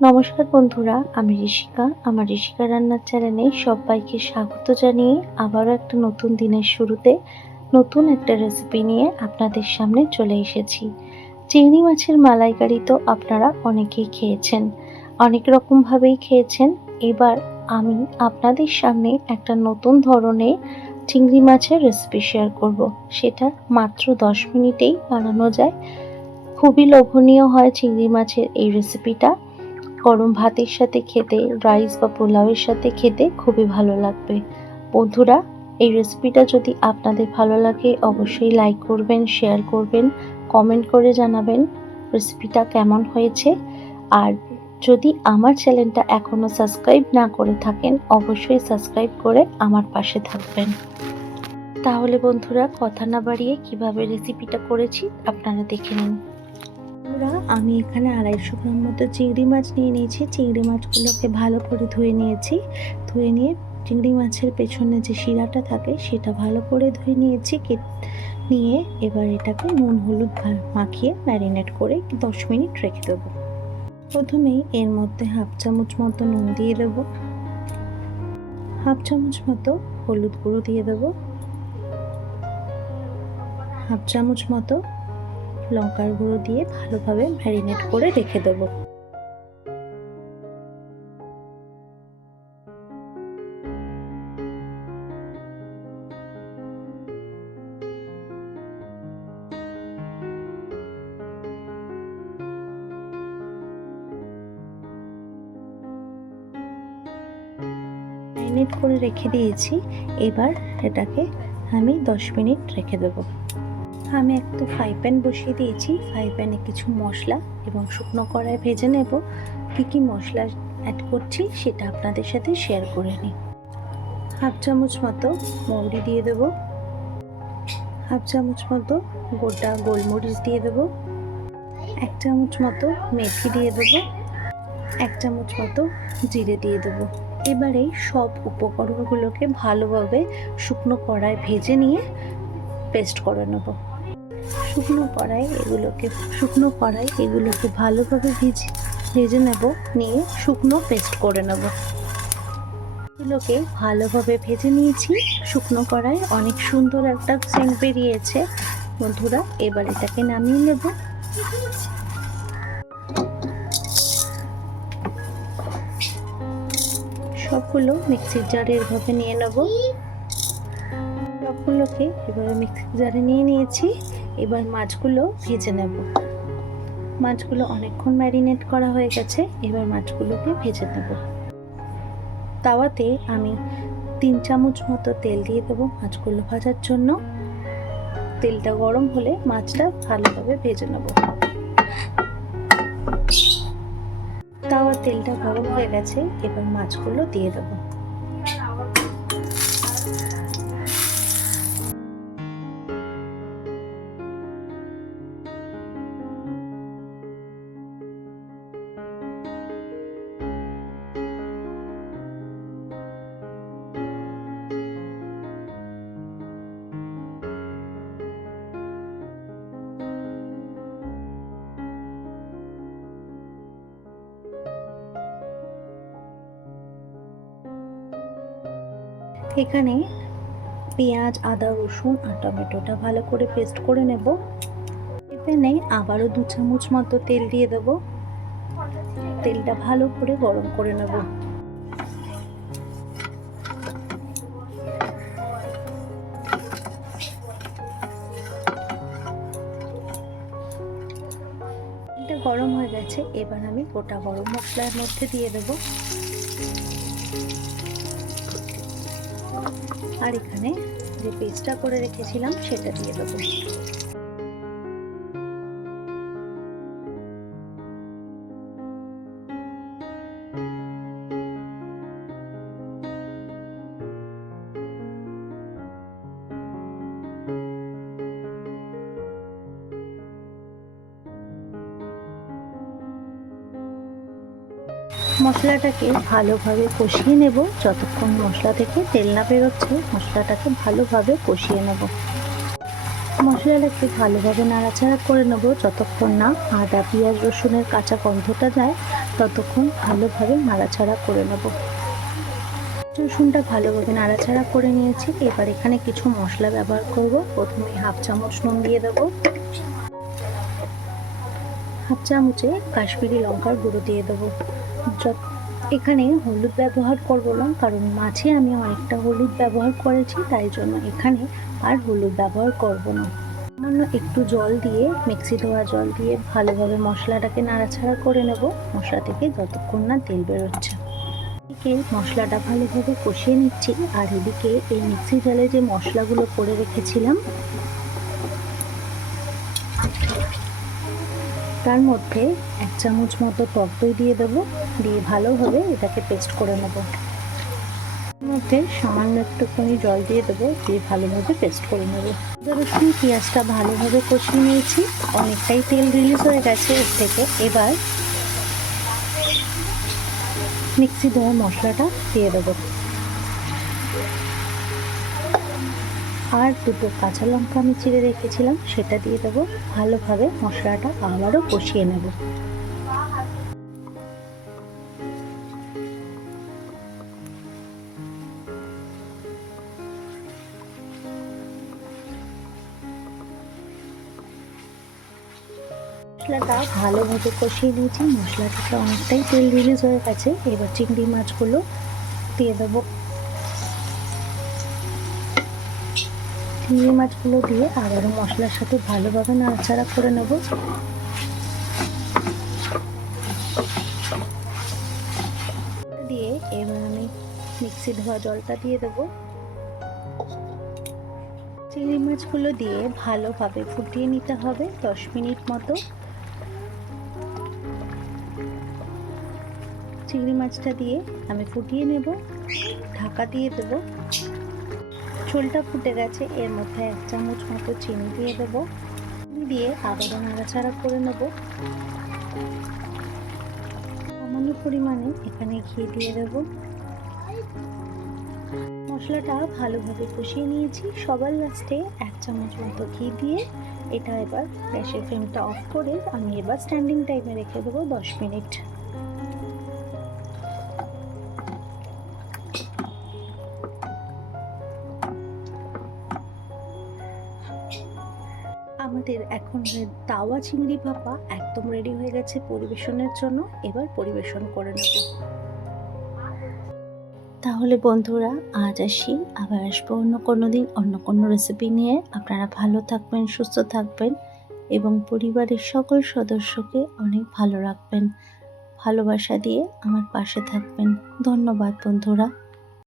নমস্কার বন্ধুরা, আমি ঋষিকা। আমার ঋষিকা রান্নার চ্যানেলে সবাইকে স্বাগত জানিয়ে আবারও একটা নতুন দিনের শুরুতে নতুন একটা রেসিপি নিয়ে আপনাদের সামনে চলে এসেছি। চিংড়ি মাছের মালাইকারি তো আপনারা অনেকেই খেয়েছেন। অনেক রকমভাবেই খেয়েছেন। এবার আমি আপনাদের সামনে একটা নতুন ধরনের চিংড়ি মাছের রেসিপি শেয়ার করব। সেটা মাত্র দশ মিনিটেই বানানো যায়। খুবই লোভনীয় হয় চিংড়ি মাছের এই রেসিপিটা গরম ভাতের সাথে খেতে রাইস বা পোলাওয়ের সাথে খেতে খুবই ভালো লাগবে। বন্ধুরা, এই রেসিপিটা যদি আপনাদের ভালো লাগে, অবশ্যই লাইক করবেন শেয়ার করবেন কমেন্ট করে জানাবেন রেসিপিটা কেমন হয়েছে। আর যদি আমার চ্যানেলটা এখনও সাবস্ক্রাইব না করে থাকেন, অবশ্যই সাবস্ক্রাইব করে আমার পাশে থাকবেন। তাহলে বন্ধুরা, কথা না বাড়িয়ে কীভাবে রেসিপিটা করেছি আপনারা দেখে নিন। বন্ধুরা, আমি এখানে আড়াইশো গ্রাম মতো চিংড়ি মাছ নিয়ে নিয়েছি। চিংড়ি মাছগুলোকে ভালো করে ধুয়ে নিয়েছি। ধুয়ে নিয়ে চিংড়ি মাছের পেছনে যে শিরাটা থাকে, সেটা ভালো করে ধুয়ে নিয়েছি। নিয়ে এবার এটাকে নুন, হলুদ মাখিয়ে ম্যারিনেট করে দশ মিনিট রেখে দেবো। প্রথমেই এর মধ্যে হাফ চামচ মতো নুন দিয়ে দেবো। হাফ চামচ মতো হলুদ গুঁড়ো দিয়ে দেবো। হাফ চামচ মতো লঙ্কার গুঁড়ো দিয়ে ভালোভাবে ম্যারিনেট করে রেখে দেবো। ম্যারিনেট করে রেখে দিয়েছি। এবার এটাকে আমি দশ মিনিট রেখে দেবো। আমি একটা ফ্রাই প্যান বসিয়ে দিয়েছি। ফ্রাই প্যানে কিছু মশলা এবং শুকনো কড়াই ভেজে নেব। কী কী মশলা অ্যাড করছি সেটা আপনাদের সাথে শেয়ার করে নিই। হাফ চামচ মতো মৌরি দিয়ে দেব। হাফ চামচ মতো গোটা গোলমরিচ দিয়ে দেব। এক চামচ মতো মেথি দিয়ে দেব। এক চামচ মতো জিরে দিয়ে দেবো। এবারে সব উপকরণগুলোকে ভালোভাবে শুকনো কড়ায় ভেজে নিয়ে পেস্ট করে নেব। শুকনো কড়াই এগুলোকে, শুকনো কড়াই এগুলোকে ভালোভাবে ভেজে ভেজে নেব, নিয়ে শুকনো পেস্ট করে নেব। এগুলোকে ভালোভাবে ভেজে নিয়েছি। শুকনো কড়াই অনেক সুন্দর একটা সেন্ট বেরিয়েছে। বন্ধুরা, এবার এটাকে নামিয়ে নেব। সবগুলো মিক্সির জারে এভাবে নিয়ে নেব। সবগুলোকে এবারে মিক্সির জারে নিয়ে নিয়েছি। এবার মাছগুলো ভেজে নেব। মাছগুলো অনেকক্ষণ ম্যারিনেট করা হয়ে গেছে, এবার মাছগুলোকে ভেজে নেব। তাওয়াতে আমি তিন চামচ মতো তেল দিয়ে দেবো মাছগুলো ভাজার জন্য। তেলটা গরম হলে মাছটা ভালোভাবে ভেজে নেব। তাওয়া তেলটা গরম হয়ে গেছে, এবার মাছগুলো দিয়ে দেবো। এখানে পেঁয়াজ, আদা, রসুন আর টমেটোটা ভালো করে পেস্ট করে নেব। এখানে আবারও দু চামচ মতো তেল দিয়ে দেবো। তেলটা ভালো করে গরম করে নেব। গরম হয়ে গেছে, এবার আমি গোটা গরম মশলার মধ্যে দিয়ে দেবো। আর এখানে যে পেস্টটা করে রেখেছিলাম সেটা দিয়ে দেবো। মশলাটাকে ভালোভাবে কষিয়ে নেব। যতক্ষণ মশলা থেকে তেল না বেরোচ্ছে, মশলাটাকে ভালোভাবে কষিয়ে নেব। মশলাটাকে ভালোভাবে নাড়াচাড়া করে নেব। যতক্ষণ না আদা, পেঁয়াজ, রসুনের কাঁচা গন্ধটা যায়, ততক্ষণ ভালোভাবে নাড়াচাড়া করে নেব। রসুনটা ভালোভাবে নাড়াচাড়া করে নিয়েছি। এবার এখানে কিছু মশলা ব্যবহার করব। প্রথমে হাফ চামচ নুন দিয়ে দেবো। হাফ চামচে কাশ্মীরি লঙ্কার গুঁড়ো দিয়ে দেবো। এখানে হলুদ ব্যবহার করব না, কারণ মাছে আমি অনেকটা হলুদ ব্যবহার করেছি, তাই জন্য এখানে আর হলুদ ব্যবহার করব না। সামান্য একটু জল দিয়ে, মিক্সি ধোয়া জল দিয়ে ভালোভাবে মশলাটাকে নাড়াচাড়া করে নেব। মশলা থেকে যতক্ষণ না তেল বেরোচ্ছে। এদিকে মশলাটা ভালোভাবে কষিয়ে নিচ্ছি, আর এদিকে এই মিক্সি জালে যে মশলাগুলো করে রেখেছিলাম তার মধ্যে এক চামচ মতো টক দই দিয়ে দেবো। দিয়ে ভালোভাবে এটাকে পেস্ট করে নেব। মধ্যে সামান্য একটুখানি জল দিয়ে দেবো। দিয়ে ভালোভাবে পেস্ট করে নেব। রসুন, পেঁয়াজটা ভালোভাবে কষিয়ে নিয়েছি। অনেকটাই তেল রিলিজ হয়ে গেছে এর থেকে। এবার মিক্সি দেওয়া মশলাটা দিয়ে দেবো। আর দুটো কাঁচা লঙ্কা আমি চিড়ে রেখেছিলাম, সেটা দিয়ে দেবো। ভালোভাবে মশলাটা আবারও কষিয়ে নেব। মশলাটা ভালোভাবে কষিয়ে নিয়েছি। মশলা থেকে অনেকটাই তেল রিলিজ হয়ে গেছে। এবার চিংড়ি মাছগুলো দিয়ে দেবো। চিংড়ি মাছগুলো দিয়ে আবারও মশলার সাথে ভালোভাবে নাড়াচাড়া করে নেব। দিয়ে এবার আমি মিক্সি ধোয়া জলটা দিয়ে দেবো। চিংড়ি মাছগুলো দিয়ে ভালোভাবে ফুটিয়ে নিতে হবে দশ মিনিট মতো। চিংড়ি মাছটা দিয়ে আমি ফুটিয়ে নেব। ঢাকা দিয়ে দেবো। ঝোলটা ফুটে গেছে। এর মধ্যে এক চামচ মতো চিনি দিয়ে দেবো। দিয়ে আবারও নাড়াচাড়া করে নেব। সামান্য পরিমাণে এখানে ঘি দিয়ে দেব। মশলাটা ভালোভাবে কষিয়ে নিয়েছি। সবার লাস্টে এক চামচ মতো ঘি দিয়ে এটা এবার গ্যাসের ফ্লেমটা অফ করে আমি এবার স্ট্যান্ডিং টাইমে রেখে দেবো দশ মিনিট। আমাদের এখন তাওয়া চিংড়ি ভাপা একদম রেডি হয়ে গেছে পরিবেশনের জন্য, এবার পরিবেশন করে নেব। তাহলে বন্ধুরা, আজ আসি, আবার আসব অন্য কোনো দিন, অন্য কোনো রেসিপি নিয়ে। আপনারা ভালো থাকবেন, সুস্থ থাকবেন এবং পরিবারের সকল সদস্যকে অনেক ভালো রাখবেন। ভালোবাসা দিয়ে আমার পাশে থাকবেন। ধন্যবাদ বন্ধুরা।